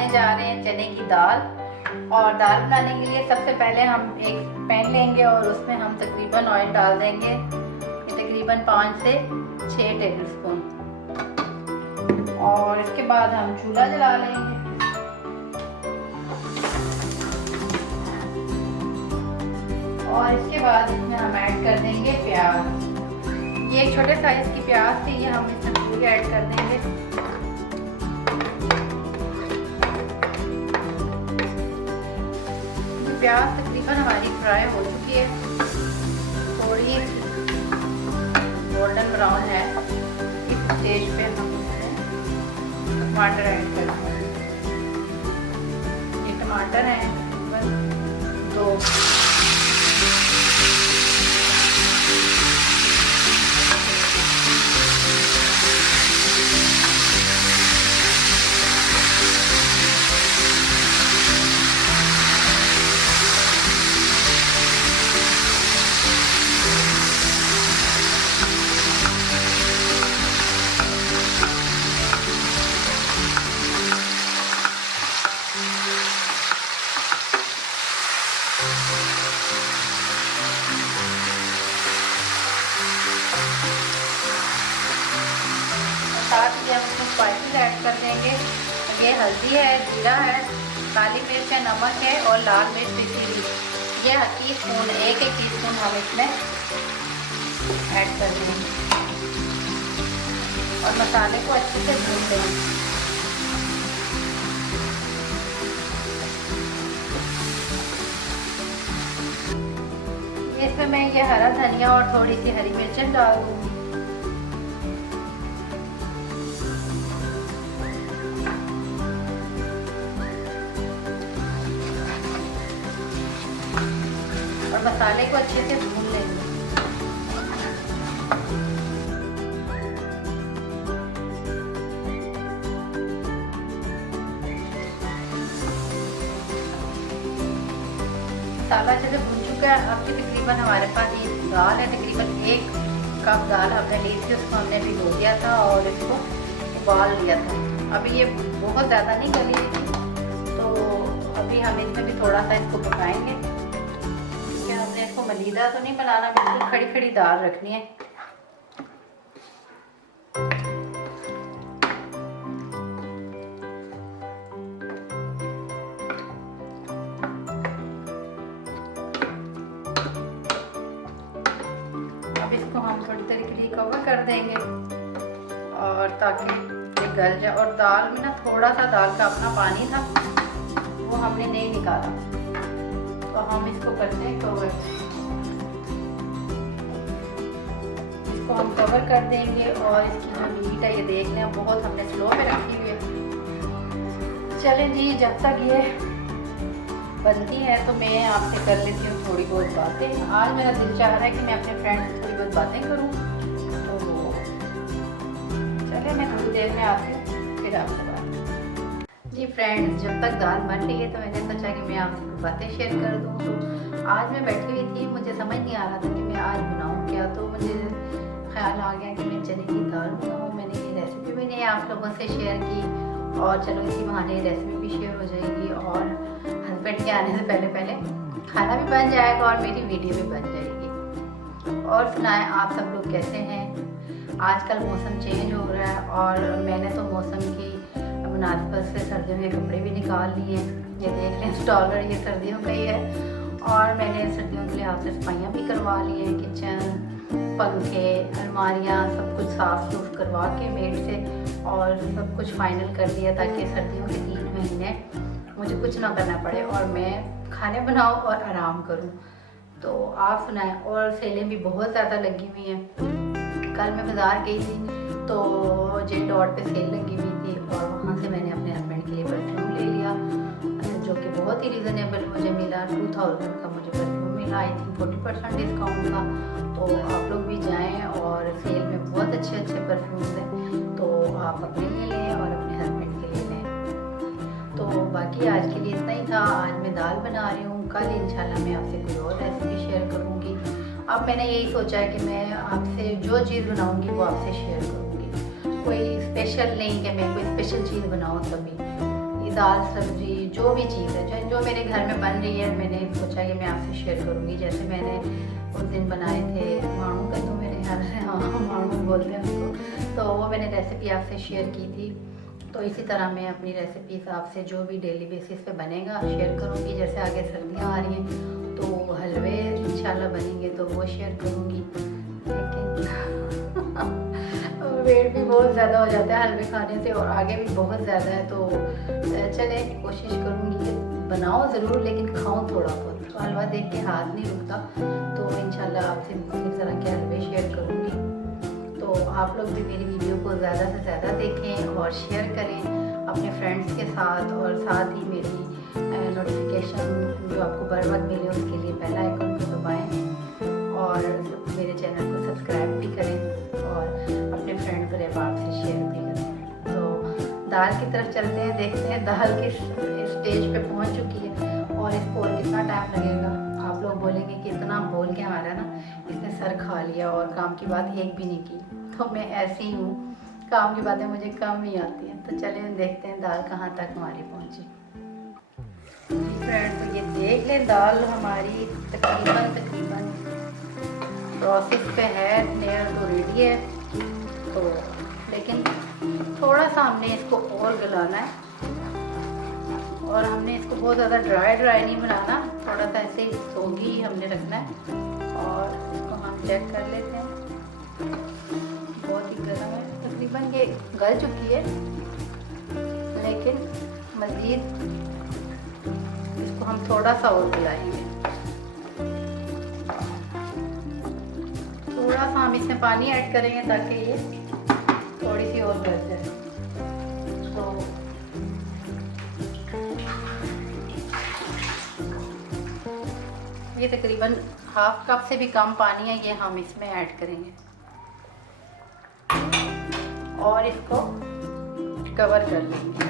बनाने जा रहे हैं चने की दाल। और दाल बनाने के लिए सबसे पहले हम एक पैन लेंगे और उसमें हम तकरीबन ऑयल डाल देंगे, तकरीबन 5 से 6 टेबलस्पून। और इसके बाद हम चूल्हा जला लेंगे। और इसके बाद इसमें हम ऐड कर देंगे प्याज। ये एक छोटे साइज की प्याज थी, ये हम इसमें पूरी ऐड कर देंगे। प्याज तकरीबन हमारी फ्राई हो चुकी है, थोड़ी गोल्डन ब्राउन है। इस स्टेज पे हम इसमें टमाटर ऐड कर देंगे। ये टमाटर है तकरीबन 2। साथ ही हम इसमें स्पाइसेस ऐड कर देंगे। ये हल्दी है, जीरा है, काली मिर्च है, नमक है और लाल मिर्च पीसी हुई। ये टीस्पून, एक टीस्पून हम इसमें ऐड कर देंगे और मसाले को अच्छे से भून लेंगे। इसमें मैं ये हरा धनिया और थोड़ी सी हरी मिर्चें डाल दूँगी। और मसाले को अच्छे से भून लेंगे। मसाला अच्छे से भून चुका है। अब तकरीबन हमारे पास ये दाल है, तकरीबन 1 कप दाल हमने ली थी, उसको हमने भिगो दिया था और इसको उबाल लिया था। अभी ये बहुत ज़्यादा नहीं गली थी, तो अभी हम इसमें भी थोड़ा सा इसको पकाएंगे। हमने इसको मलीदा तो नहीं बनाना, बिल्कुल खड़ी खड़ी दाल रखनी है। अब इसको हम थोड़ी देर के लिए कवर कर देंगे और ताकि ये गल जाए। और दाल में ना थोड़ा सा दाल का अपना पानी था, वो हमने नहीं निकाला, तो हम इसको करते हैं कवर। इसको हम कवर कर देंगे और इसकी जो मीट है ये देख लें, बहुत हमने स्लो पे रखी हुई है। चलें जी, जब तक ये बनती है तो मैं आपसे कर लेती हूँ थोड़ी बहुत बातें। आज मेरा दिल चाह रहा है कि मैं अपने फ्रेंड से थोड़ी बहुत बातें करूँ, तो चले मैं थोड़ी देर में आती हूँ, फिर आपसे बात। जी फ्रेंड्स, जब तक दाल बन रही है तो मैंने सोचा कि मैं आपसे बातें शेयर कर दूँ। तो आज मैं बैठी हुई थी, मुझे समझ नहीं आ रहा था कि मैं आज बनाऊँ क्या, तो मुझे ख्याल आ गया कि मैं चने की दाल बनाऊँ। मैंने ये रेसिपी भी नहीं आप लोगों से शेयर की, और चलो इसी बहाने रेसिपी भी शेयर हो जाएगी और हस्बैंड के आने से पहले पहले खाना भी बन जाएगा और मेरी वीडियो भी बन जाएगी। और सुनाएं, आप सब लोग कैसे हैं? आजकल मौसम चेंज हो रहा है और मैंने तो मौसम की मुनासिबत से सर्दियों के कपड़े भी निकाल लिए हैं। ये देख लें स्टॉलर, ये सर्दियों का ही है। और मैंने सर्दियों के लिहाज से सफाइयाँ भी करवा ली हैं। किचन, पंखे, अलमारियाँ सब कुछ साफ़ सुफ करवा के मेड से और सब कुछ फाइनल कर दिया, ताकि सर्दियों के 3 महीने मुझे कुछ ना करना पड़े और मैं खाने बनाऊँ और आराम करूँ। तो आप सुनाएं। और सेलें भी बहुत ज़्यादा लगी हुई हैं। कल मैं बाज़ार गई थी तो J.Dot पे सेल लगी हुई थी और वहाँ से मैंने अपने हस्बैंड के लिए परफ्यूम ले लिया, जो कि बहुत ही रीज़नेबल मुझे मिला। 2000 का मुझे परफ्यूम मिला, आई थिंक 40% डिस्काउंट था। तो आप लोग भी जाएं, और सेल में बहुत अच्छे अच्छे परफ्यूम्स हैं, तो आप अपने लिए लें और अपने हस्बैंड के लिए लें। तो बाकी आज के लिए इतना ही था। आज मैं दाल बना रही हूँ, कल इंशाल्लाह मैं आपसे कोई और रेसिपी शेयर करूँगी। अब मैंने यही सोचा है कि मैं आपसे जो चीज़ बनाऊँगी वो आपसे शेयर करूँगी। कोई स्पेशल नहीं कि मैं कोई स्पेशल चीज़ बनाऊँ तभी, करूँगी, दाल सब्जी जो भी चीज़ है जो मेरे घर में बन रही है, मैंने सोचा कि मैं आपसे शेयर करूँगी। जैसे मैंने उस दिन बनाए थे माणू का, तो मेरे यहाँ से हाँ माणू बोलते हैं उसको, तो वो मैंने रेसिपी आपसे शेयर की थी। तो इसी तरह मैं अपनी रेसिपीज आपसे जो भी डेली बेसिस पे बनेगा शेयर करूँगी। जैसे आगे सर्दियाँ आ रही हैं तो हलवे इंशाल्लाह बनेंगे तो वो शेयर करूँगी। लेकिन वेट भी बहुत ज़्यादा हो जाता है हलवे खाने से, और आगे भी बहुत ज़्यादा है, तो चले कोशिश करूँगी कि बनाओ ज़रूर लेकिन खाऊं थोड़ा बहुत। तो हलवा देख के हाथ नहीं रुकता, तो इंशाल्लाह आपसे इस तरह के हलवे शेयर करूँगी। तो आप लोग भी मेरी वीडियो को ज़्यादा से ज़्यादा देखें और शेयर करें अपने फ्रेंड्स के साथ, और साथ ही मेरी नोटिफिकेशन जो आपको बर वक्त मिले उसके लिए बेल आइकन को दबाएं, और मेरे चैनल को सब्सक्राइब भी करें और अपने फ्रेंड के अहबाब से शेयर भी करें। तो दाल की तरफ चलते हैं, देखते हैं दाल किस स्टेज पे पहुंच चुकी है और इसको और कितना टाइम लगेगा। आप लोग बोलेंगे कि इतना बोल के हमारा ना इसने सर खा लिया और काम की बात एक भी नहीं की। तो मैं ऐसी ही हूँ, काम की बातें मुझे कम ही आती हैं। तो चलें देखते हैं दाल कहाँ तक हमारी पहुँची। फ्रेंड तो ये देख लें दाल हमारी तकरीबन प्रोसेस पे है, नेयर तो रेडी है। तो लेकिन थोड़ा सा हमने इसको और गलाना है, और हमने इसको बहुत ज़्यादा ड्राई नहीं बनाना, थोड़ा सा ऐसे ही सोगी हमने रखना है। और इसको हम चेक कर लेते हैं, बहुत ही गर्म है, तकरीबन ये गल चुकी है, लेकिन मज़ीद इसको हम थोड़ा सा और गलाएंगे। थोड़ा सा हम इसमें पानी ऐड करेंगे ताकि ये थोड़ी सी और गल जाए। तो ये तकरीबन हाफ कप से भी कम पानी है, ये हम इसमें ऐड करेंगे और इसको कवर कर लेंगे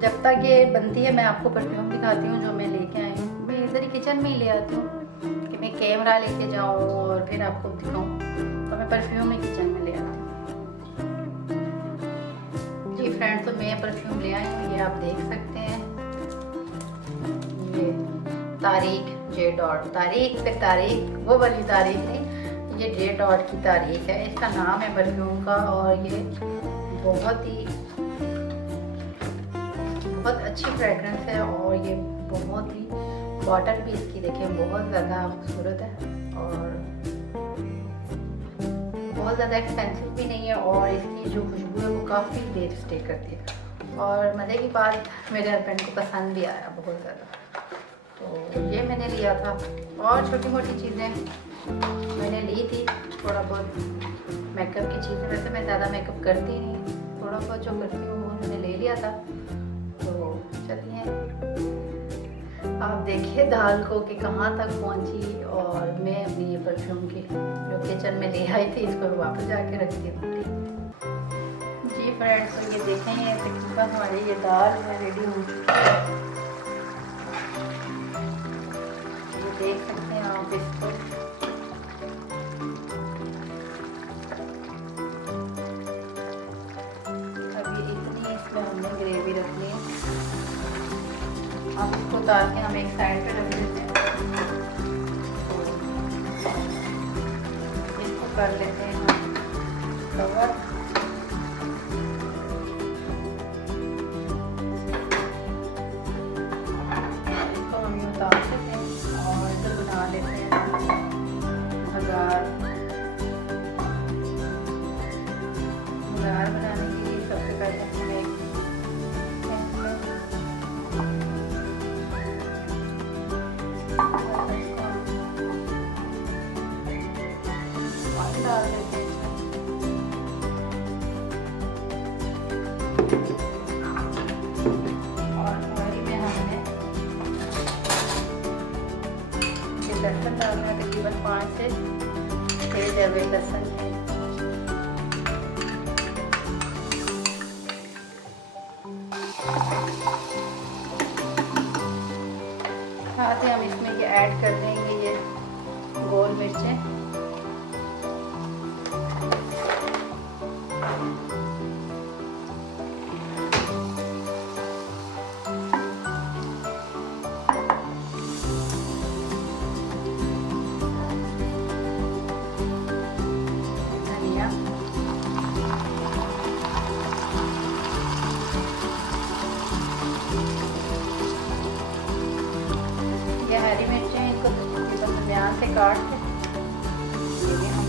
जब तक ये बनती है। मैं आपको परफ्यूम दिखाती हूँ जो मैं लेके आई हूँ। मैं इधर ही किचन में ही ले आती हूँ कि मैं कैमरा लेके जाऊँ और फिर आपको दिखाऊँ, तो मैं परफ्यूम ही किचन में ले आती हूँ। जी फ्रेंड्स, तो मैं परफ्यूम ले आई हूँ, ये आप देख सकते हैं। ये तारीख जे डॉट, तारीख पे तारीख, वो वाली तारीख नहीं, ये जे डॉट की तारीख है, इसका नाम है परफ्यूम का। और ये बहुत अच्छी फ्रेगरेंस है, और ये बहुत ही बॉटल भी इसकी देखिए बहुत ज़्यादा खूबसूरत है और बहुत ज़्यादा एक्सपेंसिव भी नहीं है, और इसकी जो खुशबू है वो काफ़ी देर स्टे करती है। और मज़े की बात, मेरे हस्बैंड को पसंद भी आया बहुत ज़्यादा। तो ये मैंने लिया था, और छोटी मोटी चीज़ें मैंने ली थी, थोड़ा बहुत मेकअप की चीज़ें। वैसे मैं ज़्यादा मेकअप करती नहीं, थोड़ा बहुत जो करती हूँ वो मैंने ले लिया था। तो चलिए आप देखिए दाल को कि कहाँ तक पहुँची, और मैं अपनी ये परफ्यूम की जो किचन में ले आई थी इसको वापस जाके रख दी। जी फ्रेंड्स, तो ये देखें ये तकरीबन हमारी ये दाल है रेडी हो चुकी है। ये देख सकते हैं आप इसको। अभी इतनी इसमें हमने ग्रेवी रखनी है। अब इसको उतार के हम एक साइड पे रख देते हैं। इसको कर लेते हैं हम कवर। इसको हम उतार लेते हैं और इधर बना लेते हैं भगार। भगार बनाने के लिए सबसे पहले हमें डाल देते हैं और कढ़ाई में हमने ये लहसुन डालना है, तकरीबन 5 से 6 जवे लहसुन है। साथ ही हम इसमें ये ऐड कर देंगे ये गोल मिर्चें। हरी मिर्चें इनको तकरीबन ध्यान से काट के ये भी हम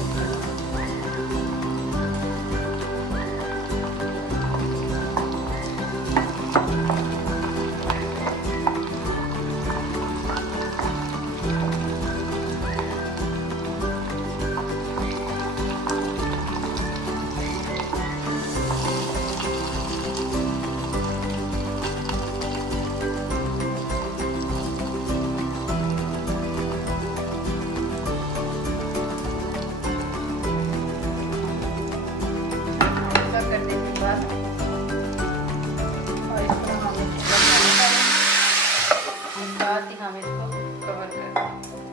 करने के बाद और इसको हम बाद ही हम इसको कवर कर दें।